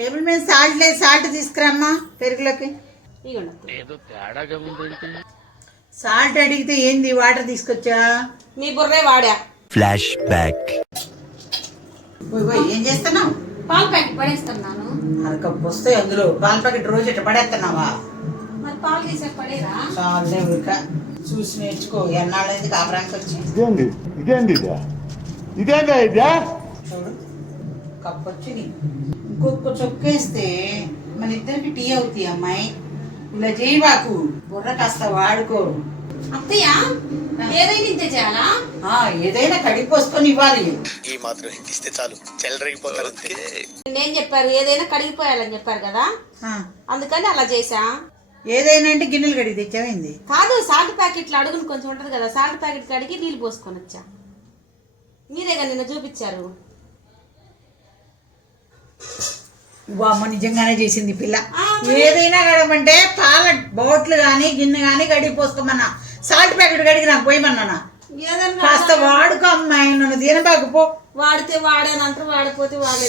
Table మీద salt లేదు, salt తీసుకురామ్మా పెరుగులోకి. ఏదో తేడాగా ఉందేంటి? సాల్ట్ అడిగితే ఏంది వాటర్ తీసుకొచ్చా? నీ బుర్రే వాడా. Flash back. ఏం చేస్తున్నావు? పాల ప్యాకెట్ పడేస్తున్నాను. అరకప్పు వస్తాయి అందులో. పాల ప్యాకెట్ రోజు ఇట్లా పడేస్తున్నావా? మరి పాలు తీసే పడేరా? చాలే ఊరిక చూసి నేర్చుకో. ఎన్నాళ్ళైంది కాపురానికి వచ్చి? చూడు కప్పు వచ్చి ఇంకొక చొక్కేస్తే మన ఇద్దరికి టీ అవుతాయి. అమ్మాయి ఇలా చేయబాకు, బుర్ర కాస్త వాడుకో. అత్తయ్య ఏదైనా ఇంతే చేయాలా? ఏదైనా కడిగిపోసుకొని ఇవ్వాలి. ఈ మాత్రం ఇస్తే చాలు, చెల్లరగిపోతారు. నేను చెప్పారు ఏదైనా కడిగిపోయాలని చెప్పారు కదా, అందుకని అలా చేసా. ఏదైనా అంటే గిన్నెలు కడిగి తెచ్చామైంది కాదు, సాల్ట్ ప్యాకెట్లు అడుగుని కొంచెం ఉంటది కదా, సాల్ట్ ప్యాకెట్ కడిగి నీళ్ళు పోసుకొని వచ్చా. మీరేగా నిన్న చూపించారు. అమ్మ నిజంగానే చేసింది పిల్ల. ఏదైనా కడగమంటే పాల బాటిల్ గాని గిన్నె గాని కడిగి పోసుకోమన్నా, సాల్ట్ ప్యాకెట్ కడిగి నాకు పోయమన్నా. కాస్త వాడుకో అమ్మాయి, నన్ను దీనబాకు పో. వాడితే వాడానంటారు, వాడిపోతే వాడే.